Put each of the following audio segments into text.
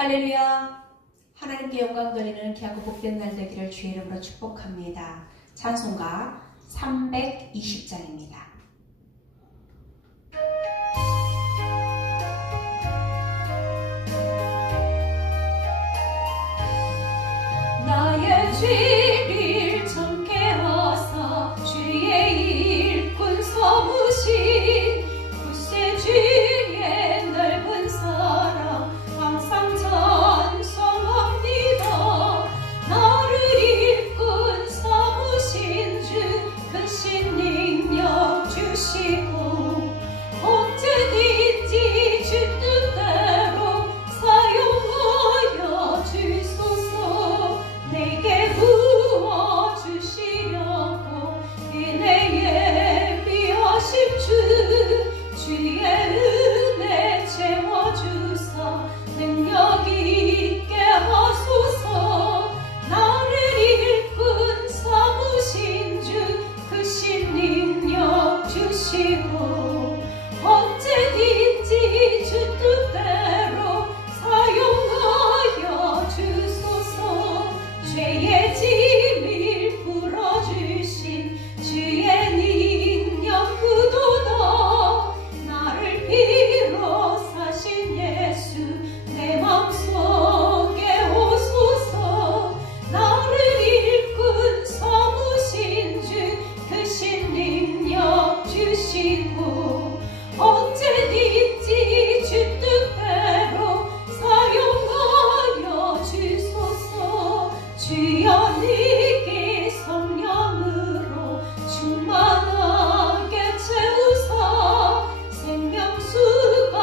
할렐루야. 하나님께 영광 돌리는 귀하고 복된 날 되기를 주의 이름으로 축복합니다. 찬송가 320장입니다. 나의 죄를 정케 하사 주의 일꾼 서무신 구세주의 넓은 사랑 항상 찬송합니다. 나를 일꾼 삼으신 주 크신 능력 주시고 언제든지 주 뜻대로 사용하여 주소서. 내게 부어주시려고 은혜에 비하신 주의 은혜 채워주사 능력 있게 하소서. 나를 일꾼 삼으신 주 크신 능력 주시고 언제든지 주 뜻대로 사용하여 주소서. 죄의 짐을 풀어주신 주의 능력 그도다. 나를 빌어 사신 예수 내 맘속에 오소서. 나를 일꾼 삼으신 주 크신 능력 주시고 언제든지 주 뜻대로 사용하여 주소서. 주여 내게 성령으로 충만하게 채우사 생명수가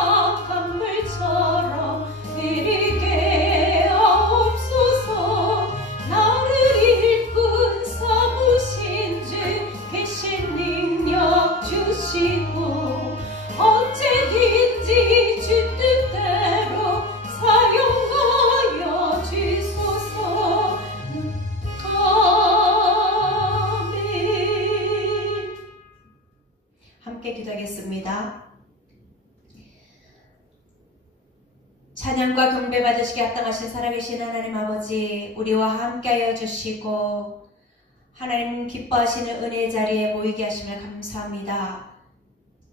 강물처럼 흐르게 하옵소서. 나를 일꾼 삼으신 주 계신 능력 주시고 언제든지 주 뜻대로 사용하여 주소서. 아멘. 함께 기도하겠습니다. 찬양과 경배 받으시기 합당하신 살아계신 하나님 아버지, 우리와 함께하여 주시고 하나님 기뻐하시는 은혜의 자리에 모이게 하심을 감사합니다.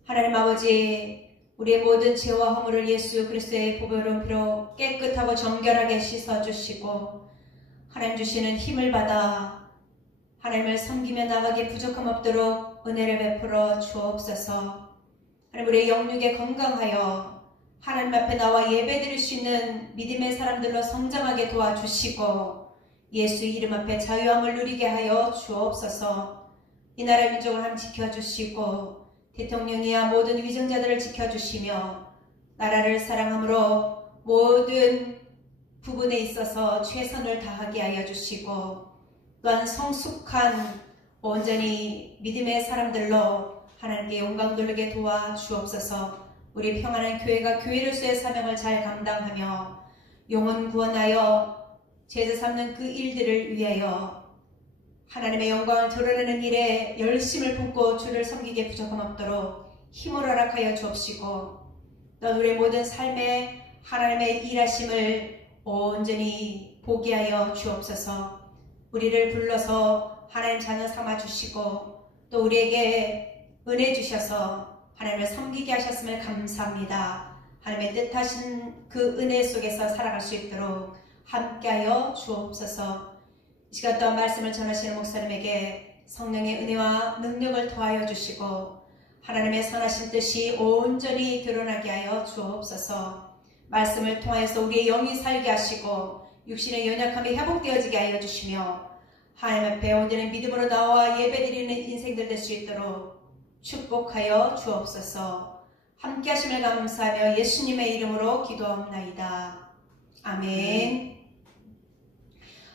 하나님 아버지, 우리의 모든 죄와 허물을 예수 그리스도의 보배로운 피로 깨끗하고 정결하게 씻어주시고 하나님 주시는 힘을 받아 하나님을 섬기며 나가기 부족함 없도록 은혜를 베풀어 주옵소서. 하나님 우리의 영육에 건강하여 하나님 앞에 나와 예배드릴 수 있는 믿음의 사람들로 성장하게 도와주시고 예수 이름 앞에 자유함을 누리게 하여 주옵소서. 이 나라 민족을 함 지켜주시고 대통령이야 모든 위정자들을 지켜주시며 나라를 사랑함으로 모든 부분에 있어서 최선을 다하게 하여 주시고 또한 성숙한 온전히 믿음의 사람들로 하나님께 영광 돌리게 도와주옵소서. 우리 평안한 교회가 교회로서의 사명을 잘 감당하며 영혼 구원하여 제자 삼는 그 일들을 위하여 하나님의 영광을 드러내는 일에 열심을 품고 주를 섬기기에 부족함 없도록 힘을 허락하여 주옵시고 또 우리의 모든 삶에 하나님의 일하심을 온전히 보게 하여 주옵소서. 우리를 불러서 하나님 자녀 삼아 주시고 또 우리에게 은혜 주셔서 하나님을 섬기게 하셨음을 감사합니다. 하나님의 뜻하신 그 은혜 속에서 살아갈 수 있도록 함께하여 주옵소서. 이 시간 또한 말씀을 전하시는 목사님에게 성령의 은혜와 능력을 더하여 주시고 하나님의 선하신 뜻이 온전히 드러나게 하여 주옵소서. 말씀을 통하여서 우리의 영이 살게 하시고 육신의 연약함이 회복되어지게 하여 주시며 하나님 앞에 온전히 믿음으로 나와 예배드리는 인생들 될 수 있도록 축복하여 주옵소서. 함께 하심을 감사하며 예수님의 이름으로 기도하옵나이다. 아멘.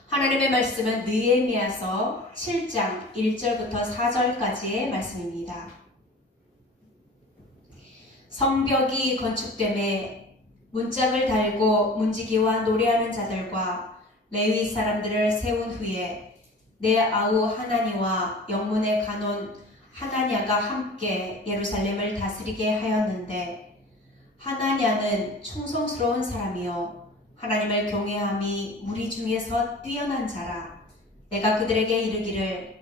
하나님의 말씀은 느헤미야서 7장 1절부터 4절까지의 말씀입니다. 성벽이 건축됨에 문짝을 달고 문지기와 노래하는 자들과 레위 사람들을 세운 후에 내 아우 하나니와 영문의 간원 하나냐가 함께 예루살렘을 다스리게 하였는데 하나냐는 충성스러운 사람이요 하나님을 경외함이 무리 중에서 뛰어난 자라. 내가 그들에게 이르기를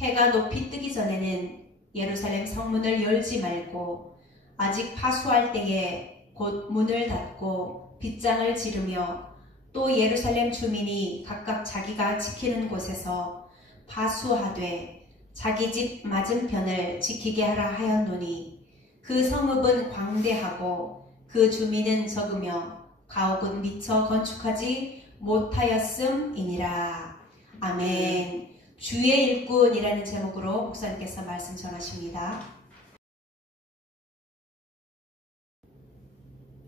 해가 높이 뜨기 전에는 예루살렘 성문을 열지 말고 아직 파수할 때에 곧 문을 닫고 빗장을 지르며 또 예루살렘 주민이 각각 자기가 지키는 곳에서 파수하되 자기 집 맞은편을 지키게 하라 하였노니 그 성읍은 광대하고 그 주민은 적으며 가옥은 미처 건축하지 못하였음이니라. 아멘. 주의 일꾼이라는 제목으로 목사님께서 말씀 전하십니다.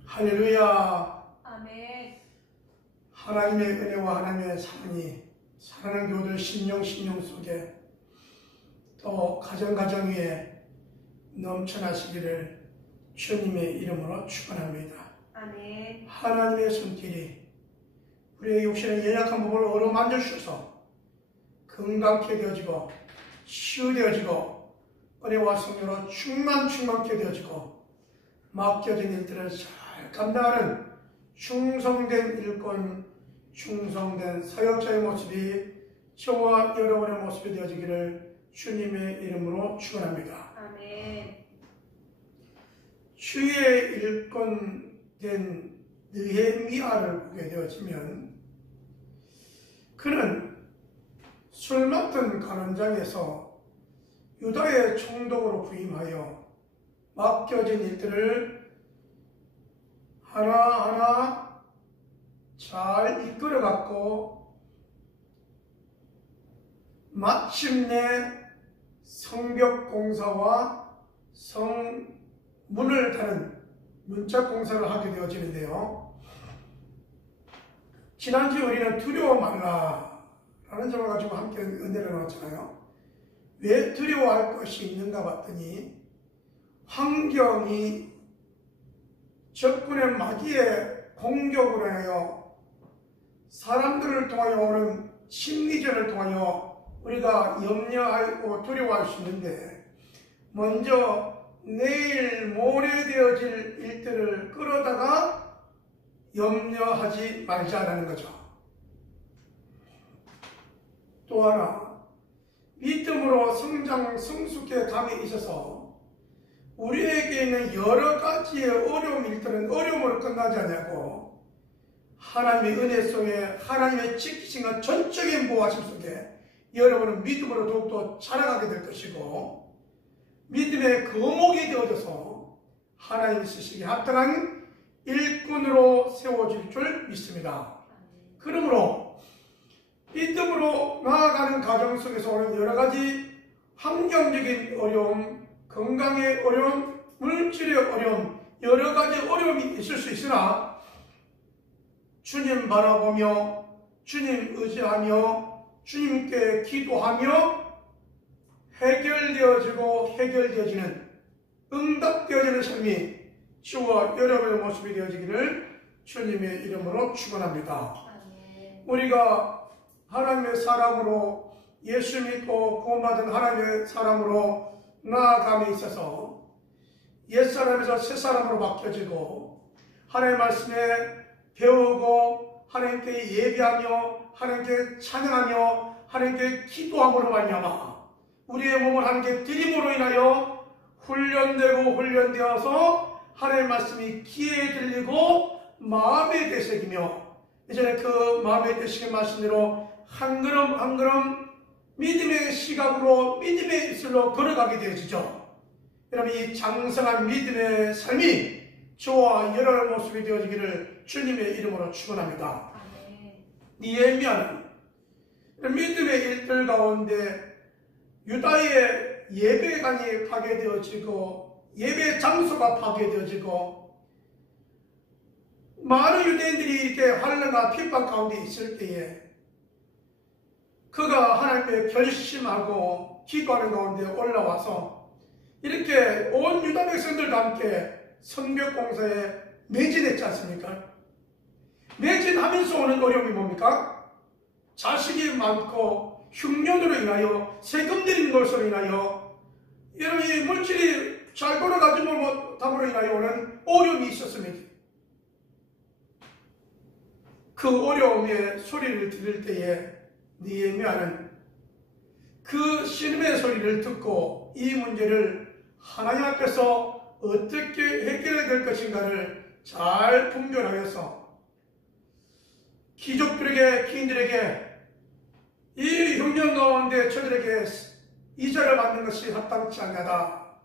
할렐루야. 아멘. 하나님의 은혜와 하나님의 사랑이 사랑하는 교우들 심령 속에 또 가정 위에 넘쳐나시기를 주님의 이름으로 축원합니다. 아멘. 하나님의 손길이 우리의 육신의 연약한 부분을 어루만져 주셔서 건강케 되어지고 치유되어지고 은혜와 성령으로 충만케 되어지고 맡겨진 일들을 잘 감당하는 충성된 일꾼, 충성된 사역자의 모습이 저와 여러분의 모습이 되어지기를 주님의 이름으로 축원합니다. 아멘. 주의 일꾼 된 느헤미야를 보게 되어지면 그는 술 맡은 간원장에서 유다의 총독으로 부임하여 맡겨진 일들을 하나하나 잘 이끌어갔고 마침내 성벽공사와 성문을 타는 문짝공사를 하게 되어지는데요. 지난주에 우리는 두려워 말라 라는 점을 가지고 함께 은혜를 나눴잖아요. 왜 두려워할 것이 있는가 봤더니 환경이 적군의 마귀의 공격으로 하여 사람들을 통하여 오는 심리전을 통하여 우리가 염려하고 두려워할 수 있는데 먼저 내일 모레 되어질 일들을 끌어다가 염려하지 말자라는 거죠. 또 하나 믿음으로 성숙해 감이 있어서 우리에게 있는 여러 가지의 어려운 일들은 어려움으로 끝나지 않냐고 하나님의 은혜 속에 하나님의 지키심과 전적인 보호하심 속에 여러분은 믿음으로 더욱더 자라가게 될 것이고 믿음의 거목이 되어져서 하나님이 쓰시기에 합당한 일꾼으로 세워질 줄 믿습니다. 그러므로 믿음으로 나아가는 과정 속에서 오는 여러 가지 환경적인 어려움, 건강의 어려움, 물질의 어려움, 여러 가지 어려움이 있을 수 있으나 주님 바라보며 주님 의지하며 주님께 기도하며 해결되어지는 응답되어지는 삶이 주와 여러분의 모습이 되어지기를 주님의 이름으로 축원합니다. 우리가 하나님의 사람으로 예수 믿고 구원받은 하나님의 사람으로 나아감에 있어서 옛사람에서 새사람으로 바뀌어지고 하나님의 말씀에 배우고 하나님께 예배하며 하나님께 찬양하며 하나님께 기도함으로 말미암아 우리의 몸을 하나님께 드림으로 인하여 훈련되어서 하나님의 말씀이 귀에 들리고 마음에 되새기며 이제는 그 마음에 되시게 말씀대로 한 걸음 한 걸음 믿음의 시각으로 믿음의 입술로 걸어가게 되어지죠. 여러분 이 장성한 믿음의 삶이 저와 여러분의 모습이 되어지기를 주님의 이름으로 축원합니다. 느헤미야는 믿음의 일들 가운데 유다의 예배관이 파괴되어지고 예배 장소가 파괴되어지고 많은 유대인들이 이렇게 환난과 핍박 가운데 있을 때에 그가 하나님께 결심하고 기도하는 가운데 올라와서 이렇게 온 유다 백성들과 함께 성벽공사에 매진했지 않습니까? 매진하면서 오는 어려움이 뭡니까? 자식이 많고 흉년으로 인하여 세금 들인 것으로 인하여 여러분이 물질이 잘 돌아가지 못함으로 인하여 오는 어려움이 있었습니다. 그 어려움의 소리를 들을 때에 느헤미야는 그 신음의 소리를 듣고 이 문제를 하나님 앞에서 어떻게 해결해야 될 것인가를 잘 분별하여서 귀족들에게, 기인들에게 이 흉년 가운데 저들에게 이자를 받는 것이 합당치 않냐다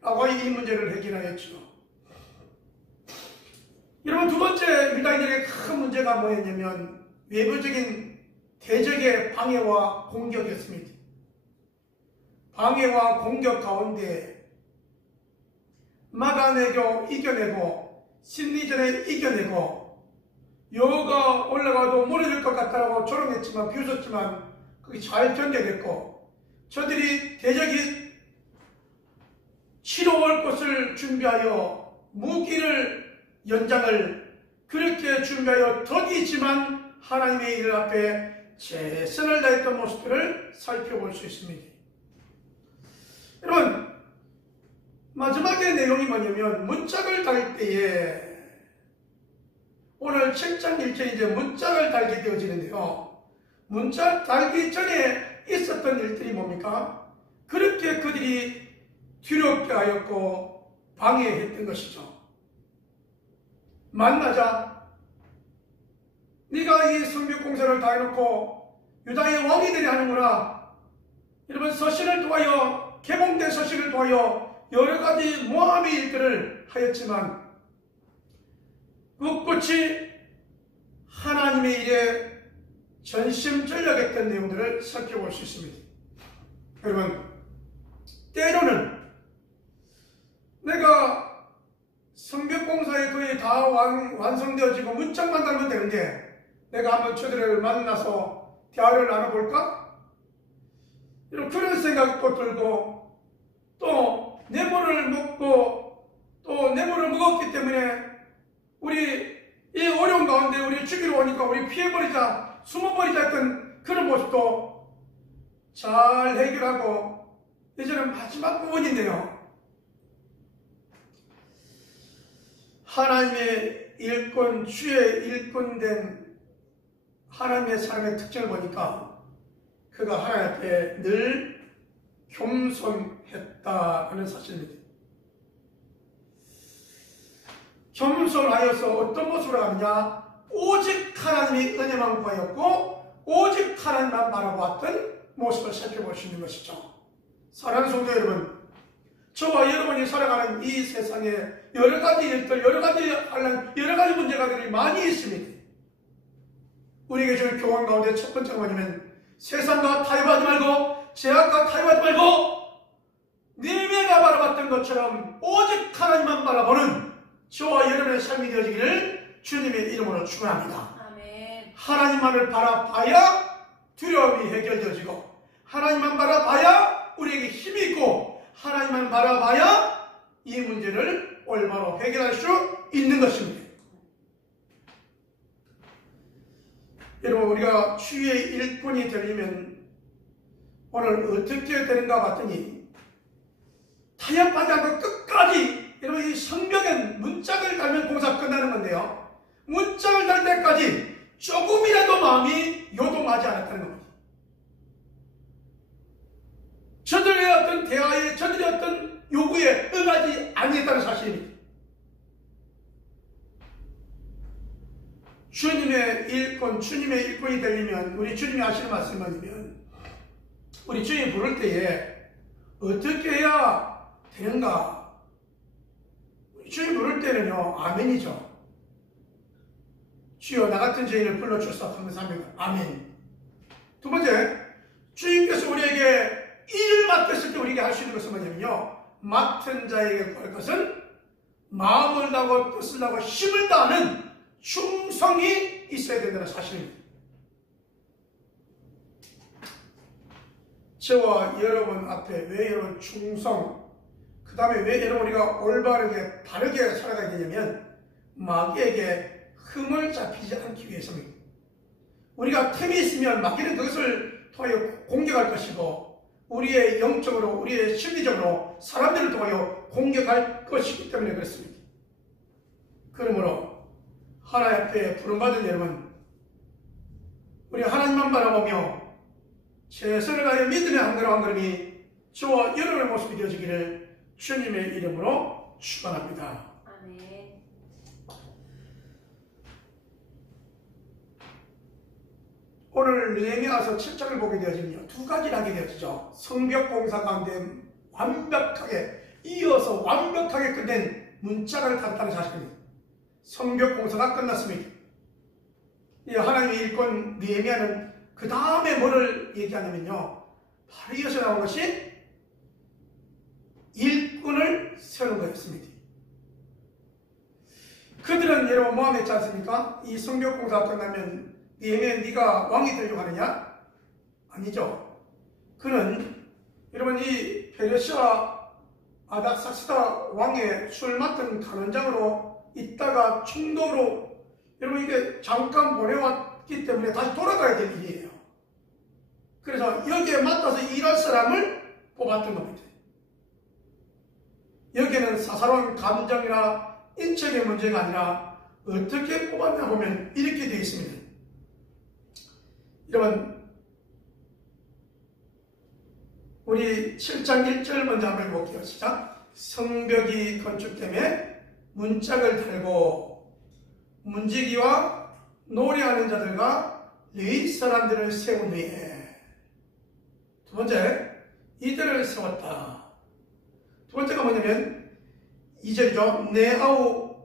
라고 이 문제를 해결하였죠. 여러분, 두 번째 유다인들에게 큰 문제가 뭐였냐면 외부적인 대적의 방해와 공격이었습니다. 방해와 공격 가운데 막아내고 이겨내고 심리전에 이겨내고 여호가 올라가도 무너질 것 같다고 조롱했지만 비웃었지만 그게 잘 견뎌냈고 저들이 대적이 치러올 것을 준비하여 무기를 연장을 그렇게 준비하여 덕이지만 하나님의 일 앞에 최선을 다했던 모습들을 살펴볼 수 있습니다. 여러분, 마지막의 내용이 뭐냐면 문짝을 달 때에 오늘 7장 1절에 이제 문짝을 달게 되어지는데요. 문짝 달기 전에 있었던 일들이 뭡니까? 그렇게 그들이 두렵게 하였고 방해했던 것이죠. 만나자 네가 이 성벽공사를 다 해놓고 유다의 왕이 되려 하는구나. 여러분, 서신을 통하여 개봉된 서신을 통하여 여러 가지 모함의 일들을 하였지만 꿋꿋이 하나님의 일에 전심전력했던 내용들을 살펴볼 수 있습니다. 여러분, 때로는 내가 성벽공사에 거의 다 완성되어지고 문짝만 달면 되는데 내가 한번 저들을 만나서 대화를 나눠볼까? 이런 그런 생각도 들고 또 뇌물을 먹고 또 뇌물을 먹었기 때문에 우리 이 어려운 가운데 우리 죽이러 오니까 우리 피해버리자 숨어버리자 했던 그런 모습도 잘 해결하고 이제는 마지막 부분인데요. 하나님의 일꾼, 주의 일꾼된 하나님의 사람의 특징을 보니까 그가 하나님 앞에 늘 겸손했다는 사실입니다. 겸손하여서 어떤 모습으로 하느냐? 오직 하나님의 은혜만 구하였고 오직 하나님만 바라보았던 모습을 살펴볼 수 있는 것이죠. 사랑하는 성도 여러분, 저와 여러분이 살아가는 이 세상에 여러 가지 일들, 여러 가지 문제가들이 많이 있습니다. 우리에게 주는 교훈 가운데 첫 번째가 뭐냐면 세상과 타협하지 말고 제약과 타협하지 말고 니네가 바라봤던 것처럼 오직 하나님만 바라보는 저와 여러분의 삶이 되어지기를 주님의 이름으로 축원합니다. 아멘. 하나님만을 바라봐야 두려움이 해결되어지고 하나님만 바라봐야 우리에게 힘이 있고 하나님만 바라봐야 이 문제를 올바로 해결할 수 있는 것입니다. 여러분, 우리가 주의 일꾼이 되려면 오늘 어떻게 되는가 봤더니 타협하지 않고 끝까지, 여러분, 이 성벽엔 문짝을 달면 공사 끝나는 건데요, 문짝을 달 때까지 조금이라도 마음이 요동하지 않았다는 겁니다. 저들의 어떤 대화에, 저들의 어떤 요구에 응하지 않겠다는 사실입니다. 주님의 일꾼이 되려면 우리 주님이 하시는 말씀이 뭐냐면 우리 주님 부를 때에 어떻게 해야 되는가? 우리 주님 부를 때는요, 아멘이죠. 주여 나 같은 죄인을 불러주셔서 감사합니다. 아멘. 두 번째, 주님께서 우리에게 일을 맡겼을 때 우리에게 할 수 있는 것은 뭐냐면요, 맡은 자에게 구할 것은 마음을 다하고 뜻을 다하고 힘을 다하는 충성이 있어야 된다는 사실입니다. 저와 여러분 앞에 왜 여러분 충성, 그 다음에 왜 여러분 우리가 올바르게 바르게 살아가야 되냐면 마귀에게 흠을 잡히지 않기 위해서입니다. 우리가 틈이 있으면 마귀는 그것을 통하여 공격할 것이고 우리의 영적으로, 우리의 심리적으로 사람들을 통하여 공격할 것이기 때문에 그렇습니다. 그러므로 하나님 앞에 부름받은 여러분, 우리 하나님만 바라보며 최선을 다해 믿음의 한 걸음 한 걸음이 저와 여러분의 모습이 되어지기를 주님의 이름으로 축원합니다. 아멘. 오늘 느헤미야서 7장을 보게 되어지면요, 두 가지를 하게 되어지죠. 성벽 공사 가운데 완벽하게 이어서 완벽하게 끝낸 문짝을 달았다는 사실입니다. 성벽 공사가 끝났습니다. 하나님의 일꾼 느헤미야는 그 다음에 뭐를 얘기하냐면요, 바로 이어서 나온 것이 일꾼을 세우는 거였습니다. 그들은 여러분 뭐 하겠지 않습니까? 이 성벽 공사가 끝나면 느헤미야 네가 왕이 되려고 하느냐? 아니죠. 그는 여러분 이 페르시아 아닥사스다 왕의 술 맡은 간원장으로 있다가 총독으로 여러분 이게 잠깐 보내왔기 때문에 다시 돌아가야 될 일이에요. 그래서 여기에 맡아서 일할 사람을 뽑았던 겁니다. 여기에는 사사로운 감정이나 인적인 문제가 아니라 어떻게 뽑았냐 보면 이렇게 되어 있습니다. 여러분 우리 7장 1절 먼저 한번 볼게요. 시작. 성벽이 건축됨에 문짝을 달고 문지기와 노래하는 자들과 레위 사람들을 세운 후에, 두 번째, 이들을 세웠다. 두 번째가 뭐냐면 2절이죠. 네아우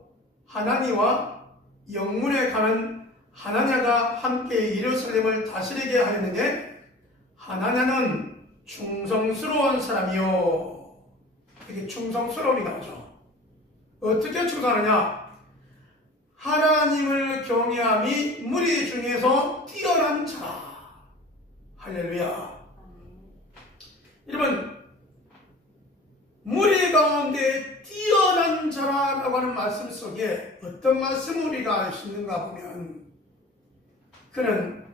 하나니와 영문에 가는 하나냐가 함께 예루살렘을 다스리게 하였는데 하나냐는 충성스러운 사람이요. 이게 충성스러움이 나오죠. 어떻게 충성하느냐? 하나님을 경외함이 무리 중에서 뛰어난 자라. 할렐루야. 여러분, 무리 가운데 뛰어난 자라라고 하는 말씀 속에 어떤 말씀을 우리가 알 수 있는가 보면, 그는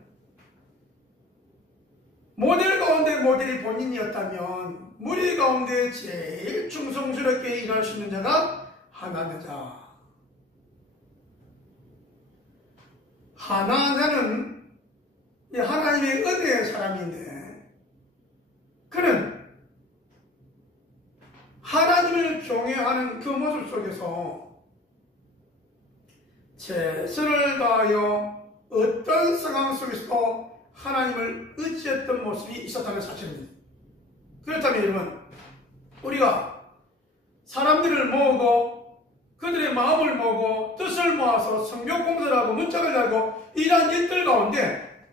모델 가운데 모델이 본인이었다면 무리 가운데 제일 충성스럽게 일할 수 있는 자가 하나냐자. 하나냐는 하나님의 은혜의 사람인데, 그는 하나님을 경외하는 그 모습 속에서 최선을 다하여 어떤 상황 속에서도 하나님을 의지했던 모습이 있었다는 사실입니다. 그렇다면 여러분, 우리가 사람들을 모으고 그들의 마음을 모으고 뜻을 모아서 성벽 공사를 하고 문짝을 달고 이러한 일들 가운데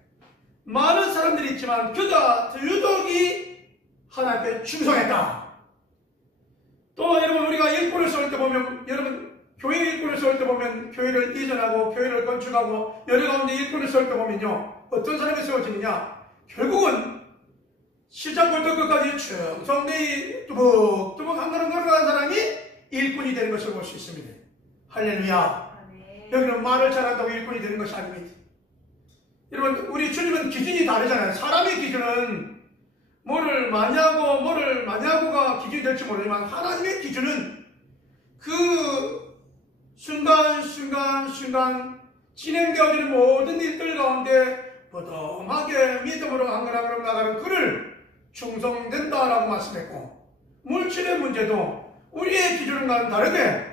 많은 사람들이 있지만 그가 유독이 하나님께 충성했다. 또 여러분, 우리가 일꾼을 세울 때 보면, 여러분 교회 일꾼을 세울 때 보면 교회를 이전하고 교회를 건축하고 여러 가운데 일꾼을 세울 때 보면요, 어떤 사람이 세워지느냐? 결국은 시작부터 끝까지 충성되이 뚜벅뚜벅 한 걸음 걸어가는 사람이 일꾼이 되는 것을 볼 수 있습니다. 할렐루야. 여기는 말을 잘한다고 일꾼이 되는 것이 아닙니다. 여러분, 우리 주님은 기준이 다르잖아요. 사람의 기준은 뭐를 많이 하고 뭐를 많이 하고가 기준이 될지 모르지만, 하나님의 기준은 그 순간 진행되어지는 모든 일들 가운데 보통하게 믿음으로 한 걸음 한 걸음 나가는 그를 충성된다라고 말씀했고, 물질의 문제도 우리의 기준과는 다르게,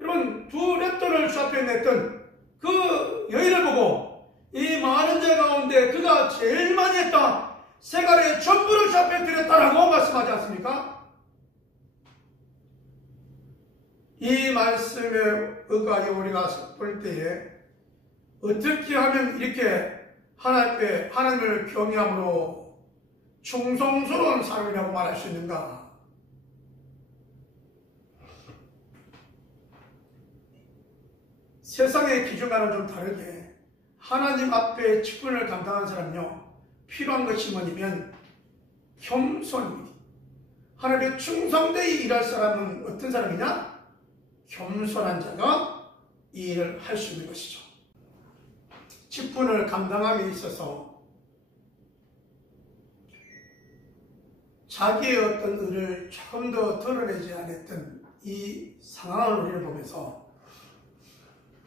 여러분 두 랩돈을 수합해 냈던 그 여인을 보고 이 많은 자 가운데 그가 제일 많이 했다, 세갈의 전부를 수합해 드렸다라고 말씀하지 않습니까? 이 말씀에 의하여 우리가 볼 때에 어떻게 하면 이렇게 하나님을 경외함으로 충성스러운 사람이라고 말할 수 있는가? 세상의 기준과는 좀 다르게 하나님 앞에 직분을 감당하는 사람은요, 필요한 것이 뭐냐면 겸손입니다. 하나님의 충성되이 일할 사람은 어떤 사람이냐? 겸손한 자가 이 일을 할 수 있는 것이죠. 직분을 감당함에 있어서 자기의 어떤 의를 조금 더 드러내지 않았던 이 상황을 우리를 보면서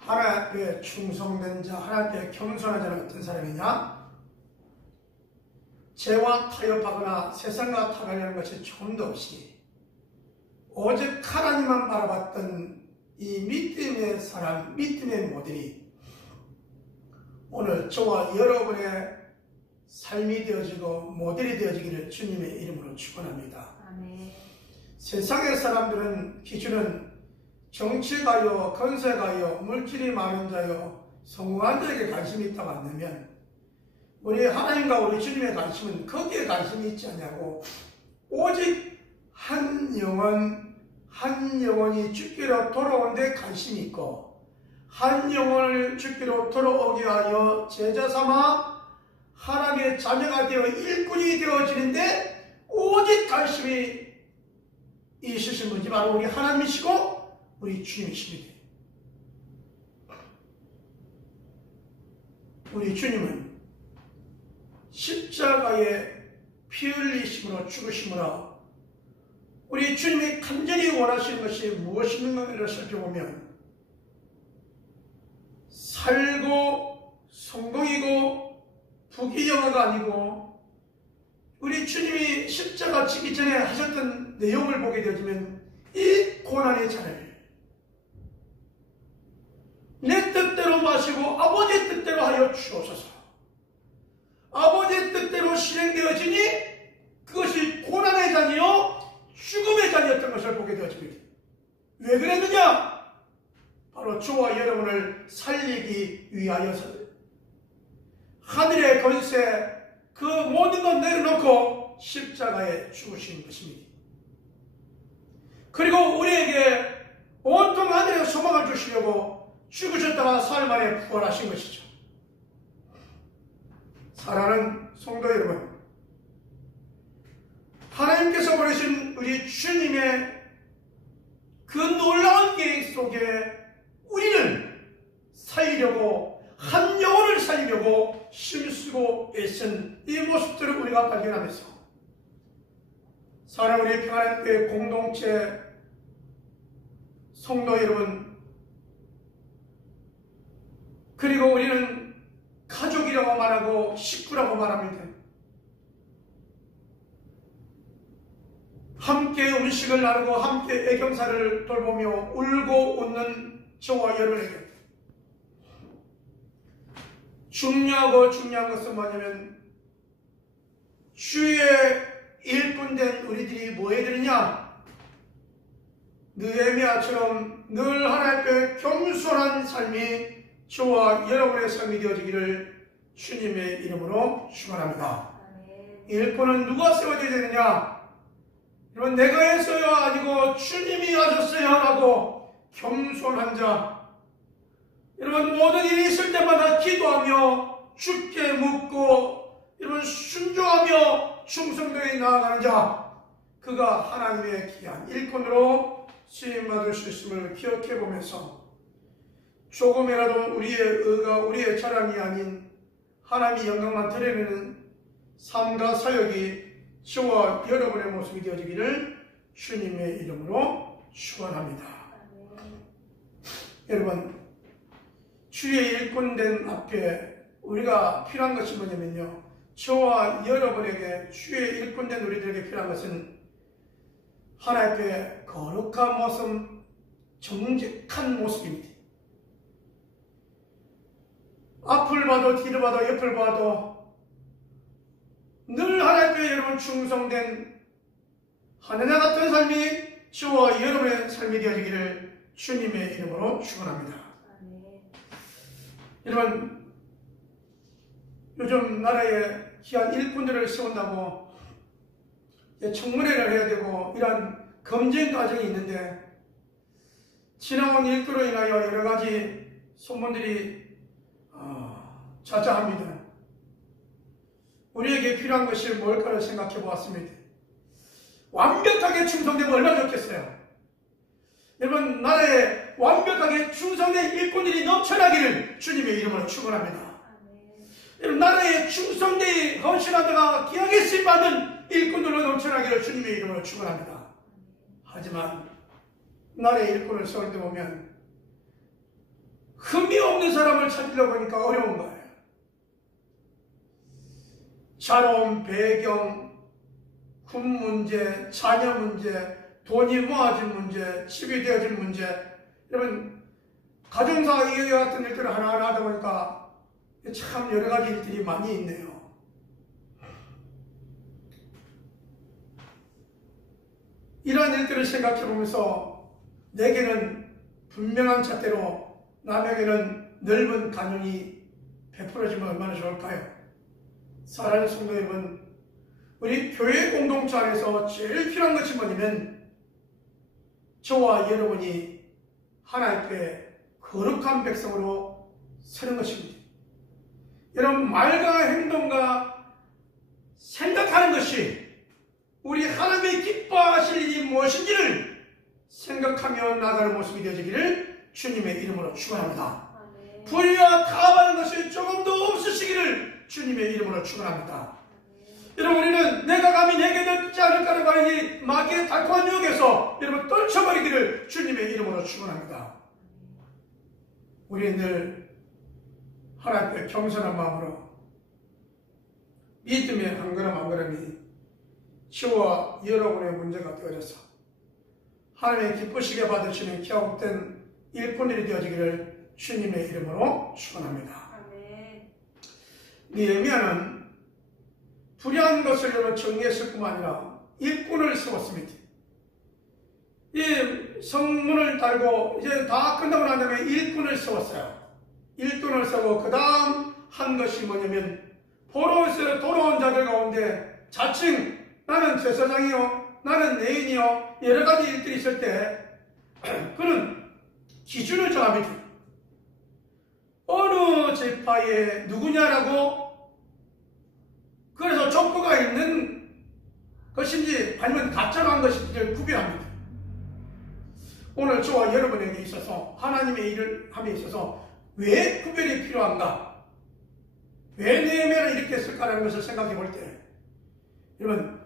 하나님 앞에 충성된 자, 하나님 앞에 겸손한 자는 어떤 사람이냐? 죄와 타협하거나 세상과 타협하는 것이 조금도 없이 오직 하나님만 바라봤던 이 믿음의 사람, 믿음의 모델이 오늘 저와 여러분의 삶이 되어지고 모델이 되어지기를 주님의 이름으로 축원합니다. 아멘. 세상의 사람들은 기준은 정치가요, 건세가요, 물질이 많은 자요, 성공한 자에게 관심이 있다고 한다면 우리 하나님과 우리 주님의 관심은 거기에 관심이 있지 않냐고 오직 한 영혼이 죽기로 돌아온 데 관심이 있고 한 영혼을 죽기로 돌아오게 하여 제자 삼아 하나님의 자녀가 되어 일꾼이 되어지는데 오직 관심이 있으신 분이 바로 우리 하나님이시고 우리 주님이십니다. 우리 주님은 십자가에 피 흘리심으로 죽으심으로 우리 주님이 간절히 원하시는 것이 무엇인가를 살펴보면 살고 성공이고 부귀영화가 아니고 우리 주님이 십자가 지기 전에 하셨던 내용을 보게 되어지면 이 고난의 잔을 내 뜻대로 마시고 아버지의 뜻대로 하여 주옵소서. 아버지의 뜻대로 실행되어지니 그것이 고난의 잔이요 죽음의 잔이었던 것을 보게 되어집니다. 왜 그랬느냐? 바로 저와 여러분을 살리기 위하여서 하늘의 권세 그 모든 것 내려놓고 십자가에 죽으신 것입니다. 그리고 우리에게 온통 하늘의 소망을 주시려고 죽으셨다가 사흘 만에 부활하신 것이죠. 사랑하는 성도 여러분, 하나님께서 보내신 우리 주님의 그 놀라운 계획 속에 우리를 살리려고 한 영혼을 살리려고 힘쓰고 애쓴 이 모습들을 우리가 발견하면서 사랑하는 우리 평안교회 공동체 성도 여러분, 그리고 우리는 가족이라고 말하고 식구라고 말합니다. 함께 음식을 나누고 함께 애경사를 돌보며 울고 웃는 저와 여러분에게 중요한 것은 뭐냐면 주의 일꾼된 우리들이 뭐 해야 되느냐? 느헤미야처럼 늘 하나님 앞에 겸손한 삶이 저와 여러분의 삶이 되어지기를 주님의 이름으로 축원합니다. 일꾼은 누가 세워야 되느냐? 여러분, 내가 했어야 아니고 주님이 하셨어야 하고 겸손한 자, 여러분 모든 일이 있을 때마다 기도하며 주께 묻고 여러분 순종하며 충성되게 나아가는 자, 그가 하나님의 귀한 일꾼으로 쓰임받을 수 있음을 기억해 보면서 조금이라도 우리의 의가 우리의 자랑이 아닌 하나님의 영광만 드러내는 삶과 사역이 저와 여러분의 모습이 되어지기를 주님의 이름으로 축원합니다. 여러분, 주의 일꾼된 앞에 우리가 필요한 것이 뭐냐면요, 저와 여러분에게 주의 일꾼된 우리들에게 필요한 것은 하나님 앞에 거룩한 모습, 정직한 모습입니다. 앞을 봐도 뒤를 봐도 옆을 봐도 늘 하나님께 여러분 충성된 하느냐 같은 삶이 저와 여러분의 삶이 되어지기를 주님의 이름으로 축원합니다. 여러분, 요즘 나라에 귀한 일꾼들을 세운다고 청문회를 해야 되고 이런 검증 과정이 있는데 지나온 일들로 인하여 여러 가지 소문들이 자자합니다. 우리에게 필요한 것이 뭘까를 생각해 보았습니다. 완벽하게 충성되면 얼마나 좋겠어요. 여러분, 나라에 완벽하게 충성된 일꾼들이 넘쳐나기를 주님의 이름으로 축원합니다. 여러분, 나라에 충성되이 헌신하다가 귀하게 쓰임받는 일꾼들로 넘쳐나기를 주님의 이름으로 축원합니다. 하지만 나라의 일꾼을 세울 때 보면 흠이 없는 사람을 찾으려고 하니까 어려운 거예요. 자롬, 배경, 군 문제, 자녀 문제, 돈이 모아진 문제, 집이 되어진 문제, 여러분 가정사 이와 같은 일들을 하나하나 하다 보니까 참 여러 가지 일들이 많이 있네요. 이러한 일들을 생각해 보면서 내게는 분명한 잣대로 남에게는 넓은 간용이 베풀어지면 얼마나 좋을까요? 사랑하는 성도 여러분, 우리 교회 공동체 안에서 제일 필요한 것이 뭐냐면 저와 여러분이 하나님께 거룩한 백성으로 서는 것입니다. 여러분, 말과 행동과 생각하는 것이 우리 하나님의 기뻐하실 일이 무엇인지를 생각하며 나가는 모습이 되어지기를 주님의 이름으로 축원합니다. 불의와 타협하는 것이 조금도 없으시기를 주님의 이름으로 축원합니다. 여러분, 우리는 내가 감히 내게 듣지 않을까는 바람이 마귀의 달콤한 유혹에서 여러분 떨쳐버리기를 주님의 이름으로 축원합니다. 우리는 늘 하나님께 겸손한 마음으로 믿음의 한 걸음 한 걸음이 저와 여러분의 문제가 되어져서 하나님의 기쁘시게 받으시는 갸웃된 일꾼들이 되어지기를 주님의 이름으로 축원합니다. 느헤미야는 불의한 것을 여러 정리했을 뿐만 아니라 일꾼을 세웠습니다. 이 성문을 달고 이제 다 끝나고 난 다음에 일꾼을 세웠어요. 일꾼을 세우고 그 다음 한 것이 뭐냐면 포로에서 돌아온 자들 가운데 자칭 나는 제사장이요, 나는 레인이요, 여러 가지 일들이 있을 때 그는 기준을 정합니다. 어느 지파의 누구냐라고, 그래서 족보가 있는 것인지 아니면 가짜로 한 것인지를 구별합니다. 오늘 저와 여러분에게 있어서 하나님의 일을 함에 있어서 왜 구별이 필요한가, 왜 느헤미야를 이렇게 했을까라는 것을 생각해 볼 때, 여러분,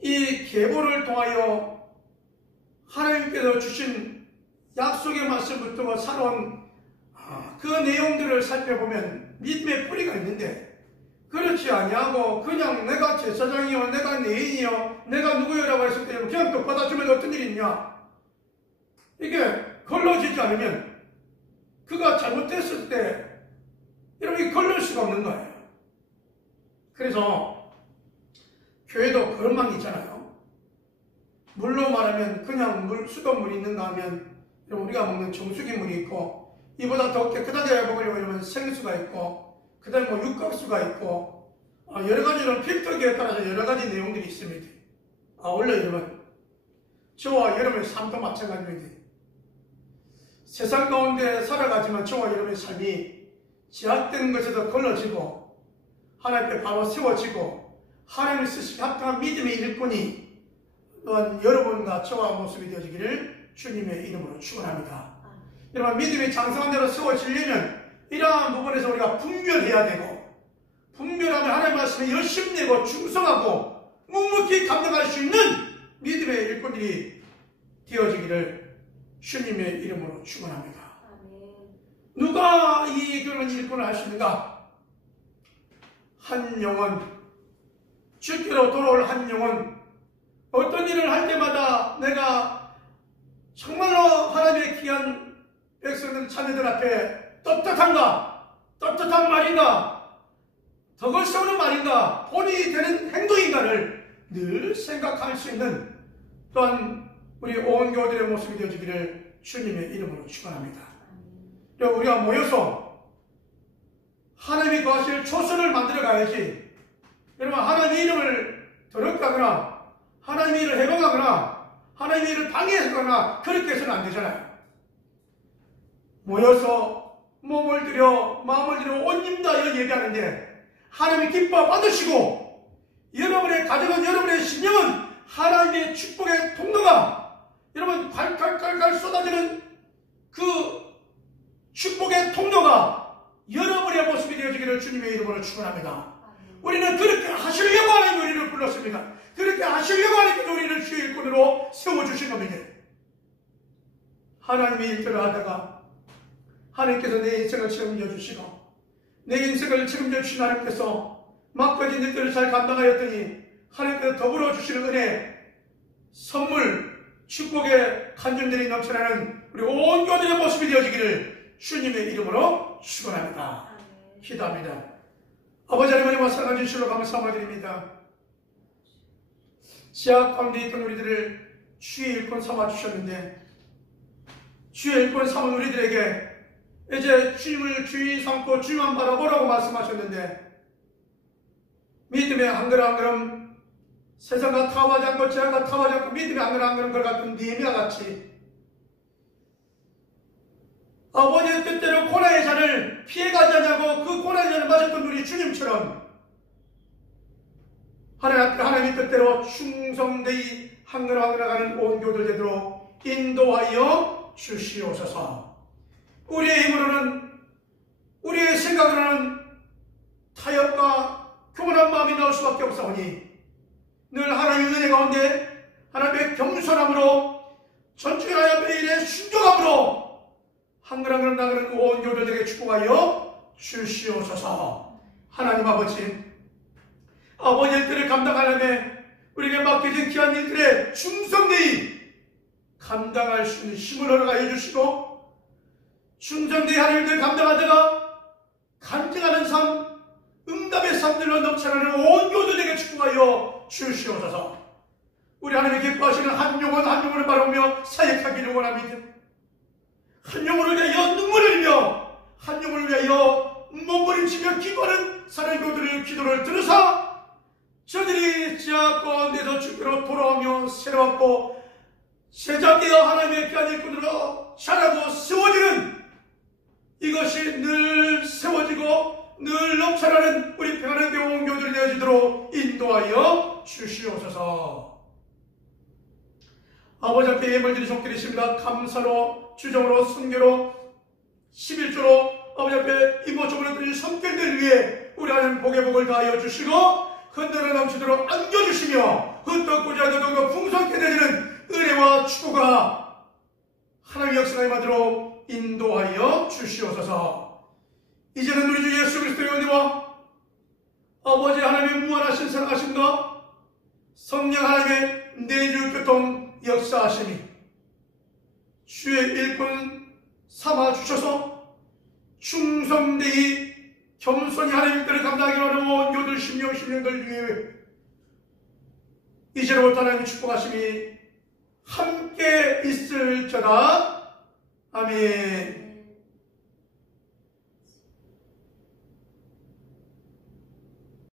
이 계보를 통하여 하나님께서 주신 약속의 말씀 붙들고 살아온 그 내용들을 살펴보면 믿음의 뿌리가 있는데, 그렇지 아니하고 그냥 내가 제사장이요, 내가 레인이요, 내가 누구요라고 했을 때 그냥 또 받아주면 어떤 일이 있냐, 이게 걸러지지 않으면 그가 잘못했을 때 여러분이 걸릴 수가 없는 거예요. 그래서 교회도 그런 만 있잖아요. 물로 말하면 그냥 수돗물이 있는가 하면 우리가 먹는 정수기 물이 있고, 이보다 더 깨끗하게 먹으려고 하면 생수가 있고, 그 다음에 뭐 육각수가 있고, 여러 가지는 필터기에 따라서 여러 가지 내용들이 있습니다. 원래 여러분, 저와 여러분의 삶도 마찬가지입니다. 세상 가운데 살아가지만 저와 여러분의 삶이 제약된 것에도 걸러지고 하나님께 바로 세워지고 하나님을 쓰시기 합당한 믿음의 일꾼이 또한 여러분과 저와 모습이 되어지기를 주님의 이름으로 축원합니다. 여러분, 믿음이 장성한 대로 세워지려면 이러한 부분에서 우리가 분별해야 되고, 분별하면 하나님의 말씀에 열심내고 충성하고 묵묵히 감당할 수 있는 믿음의 일꾼들이 되어지기를 주님의 이름으로 축원합니다. 누가 이 그런 일꾼을 할 수 있는가? 한 영혼, 주께로 돌아올 한 영혼, 어떤 일을 할 때마다 내가 정말로 하나님의 귀한 백성들, 자녀들 앞에 떳떳한가, 떳떳한 말인가, 덕을 세우는 말인가, 본이 되는 행동인가를 늘 생각할 수 있는 또한 우리 온 교우들의 모습이 되어지기를 주님의 이름으로 축원합니다. 우리가 모여서 하나님이 거하실 초선을 만들어 가야지, 여러분, 하나님의 이름을 더럽다거나 하나님의 일을 해방하거나 하나님의 일을 방해하거나 그렇게 해서는 안 되잖아요. 모여서 몸을 들여 마음을 들여 온 힘 다하여 예배하는데 하나님이 기뻐 받으시고, 여러분의 가정은, 여러분의 신령은 하나님의 축복의 통로가 여러분 갈갈갈갈 쏟아지는 그 축복의 통로가 여러분의 모습이 되어지기를 주님의 이름으로 축원합니다. 우리는 그렇게 하시려고 하나님 우리를 불렀습니다. 그렇게 하시려고 하나님께서 우리를 주의 일꾼으로 세워주신 겁니다. 하나님의 일들을 하다가 하나님께서 내 인생을 책임져 주시고, 내 인생을 책임져 주신 하나님께서 맡겨진 일들을 잘 감당하였더니 하나님께서 더불어 주시는 은혜, 선물, 축복의 간증들이 넘쳐나는 우리 온 교들의 모습이 되어지기를 주님의 이름으로 축원합니다. 기도합니다. 아버지 하나님과 사랑하신 주로 감사드립니다. 지하 가운데 있던 우리들을 주의 일꾼 삼아 주셨는데, 주의 일꾼 삼은 우리들에게 이제 주님을 주인 삼고 주님만 바라보라고 말씀하셨는데, 믿음의 한 걸음 한 걸음 세상과 타협하지 않고 죄악과 타협하지 않고 믿음의 한 걸음 한 걸음 걸어갔던 니에미야 같이 아버지의 뜻대로 고난의 잔을 피해가지 않냐고 그 고난의 잔을 마셨던 우리 주님처럼 하나님 앞에 하나님의 뜻대로 충성되이 한 걸음 한 걸음 가는 온 교들 되도록 인도하여 주시옵소서. 우리의 힘으로는, 우리의 생각으로는 타협과 교만한 마음이 나올 수밖에 없사오니 늘 하나님의 은혜 가운데 하나님의 겸손함으로 전주의 하나님의 일에 순종함으로 한 걸음 한 걸음 나가는 온 교들에게 축복하여 주시옵소서. 하나님 아버지, 아버지의 뜻을 감당하려면 우리에게 맡겨진 귀한 일들에 충성되이 감당할 수 있는 힘을 허락하여 주시고, 충성되이 하나님의 뜻을 감당하다가 간증하는 삶, 응답의 삶들로 넘쳐나는 온 교들에게 축복하여 주시옵소서. 우리 하나님의 기뻐하시는 한 영혼 한 영혼을 바라보며 사역하기를 원합니다. 한 영혼을 위하여 눈물을 흘리며 한 영혼을 위하여 몸부림치며 기도하는 사랑의 교들의 기도를 들으사 저들이 지하 가운데서 주께로 돌아오며 새로웠고 세자되어 하나님의 귀한 일꾼으로 자라고 세워지는, 이것이 늘 세워지고 늘 넘쳐나는 우리 평안의 대원 교들이 되어지도록 인도하여 주시옵소서. 아버지 앞에 예물 드리 손길이십니다. 감사로, 주정으로, 순교로, 11조로 아버지 앞에 이모적으로 드린 손길들 위해 우리 하나님 복의 복을 다하여 주시고 흔들어 넘치도록 안겨주시며 흩어꾸지 않는 풍성케 되는 은혜와 축복과 하나님의 역사가 임하도록 인도하여 주시옵소서. 이제는 우리 주 예수 그리스도의 은혜와 아버지 하나님의 무한하신 사랑하심과 성령 하나님의 내주 교통 역사하심이 주의 일꾼 삼아 주셔서 충성되이 겸손히 하나님의 뜻을 감당하기 원하는 온 교들 심령들 위해 이제로부터 하나님의 축복하심이 함께 있을저다. 아멘.